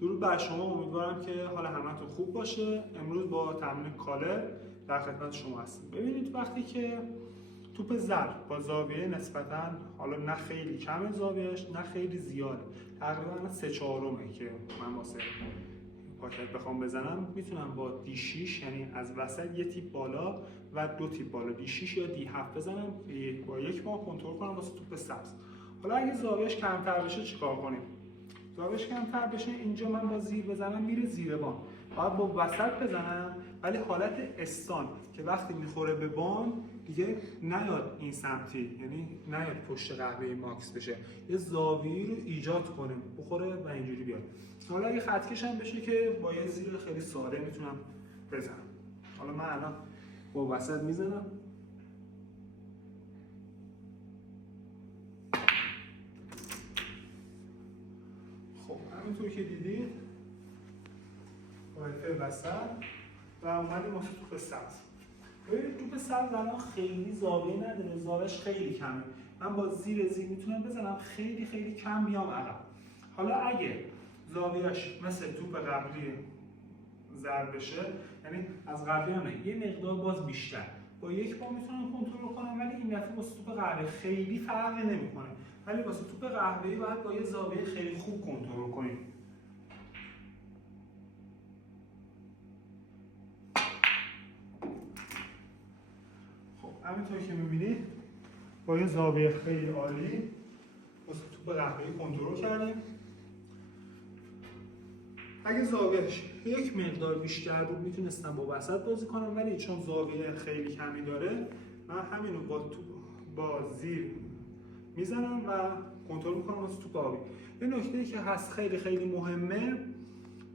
درود بر شما، امیدوارم که حال همتون خوب باشه. امروز با تمرین کالر در خدمت شما هستیم. ببینید وقتی که توپ ضرب با زاویه نسبتاً حالا نه خیلی کم زاویهش نه خیلی زیاده، تقریبا 3/4 که من واسه پاکت بخوام بزنم میتونم با D6 یعنی از وسط یه تیپ بالا و دو تیپ بالا D6 یا D7 بزنم، با یک ما کنترل کنم واسه توپ سبز. حالا اگه زاویهش کمتر بشه چیکار کنیم؟ زاویهش کمتر بشه اینجا من با زیر بزنم میره زیر بان، باید با وسط بزنم ولی حالت استان که وقتی میخوره به بان دیگه نیاد این سمتی، یعنی نیاد پشت قهوه ماکس بشه، یه زاویه رو ایجاد کنیم بخوره و اینجوری بیاد. حالا اگه خطکش هم بشه که با یه زیر خیلی ساده میتونم بزنم. حالا من الان با وسط میزنم. خب همینطور که دیدید رایفه وسط و اومدیم واسه توپ سبز. ببینید توپ سبز الان خیلی زاویه نداره، زاویه‌اش خیلی کمه. من با زیر میتونم بزنم خیلی خیلی کم بیام عقب. حالا اگه زاویه‌اش مثل توپ قبلی ضرب بشه، یعنی از قبلی هم نه، یه مقدار باز بیشتر، با یک پا میتونم کنترل کنم، ولی این دفعه واسه توپ قهوه‌ای خیلی فرقی نمیکنه، ولی واسه توپ قهوه‌ای باید با یه زاویه خیلی خوب کنترل کنیم. خب همینطور که می‌بینید با یه زاویه خیلی عالی واسه توپ قهوه‌ای کنترل کردیم. اگه زاویهش یک مقدار بیشتر بود میتونستم با وسط بازی کنم، ولی چون زاویه خیلی کمی داره من همینو با زیر میزنم و کنترل میکنم واسه توپ آبی. یه نکته‌ای که هست خیلی خیلی مهمه،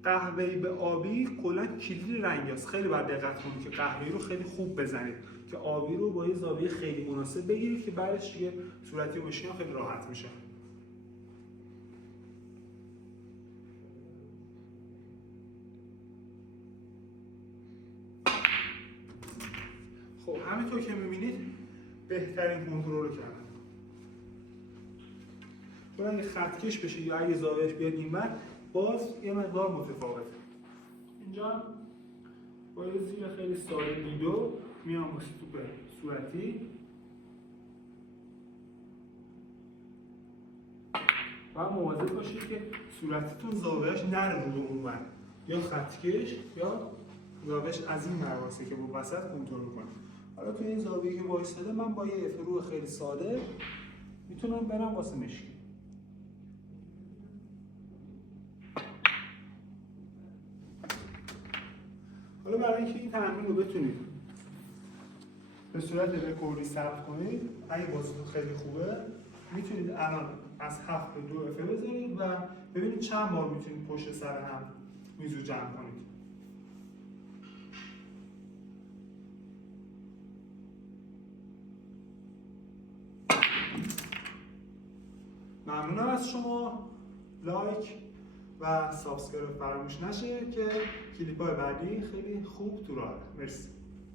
قهوه‌ای به آبی کلا کلید رنگ است. خیلی باید دقت کنید که قهوه‌ای رو خیلی خوب بزنید که آبی رو با یه زاویه خیلی مناسب بگیرید که بعدش دیگه صورتی ماشین خیلی راحت میشه. خب همینطور که می‌بینید بهترین کنترل رو کردم. ولی اگه خطکش بشه یا اگه زاویهش بیاد اینور باز یه مقدار متفاوته. اینجا با یه زیر خیلی ساده دیدو میام واسه توپ صورتی و مواظب باشید که صورتیتون زاویهش نره رو اونور، یا خطکش یا زاویهش از این ور واسه که با وسط کنترل کنم. حالا توی این زاویه که وایساده من با یه فرو خیلی ساده میتونم برم واسه مشکی. حالا برای اینکه این تمرین رو بتونید به صورت رکوردی ثبت کنید، اگه بازیتون خیلی خوبه میتونید الان از 7 به 2 افه بذارید و ببینید چند بار میتونید پشت سر هم میزو جمع کنید. ممنونم از شما. لایک و سابسکرایب فراموش نشه که کلیپ‌های بعدی خیلی خوب تو راهه. مرسی.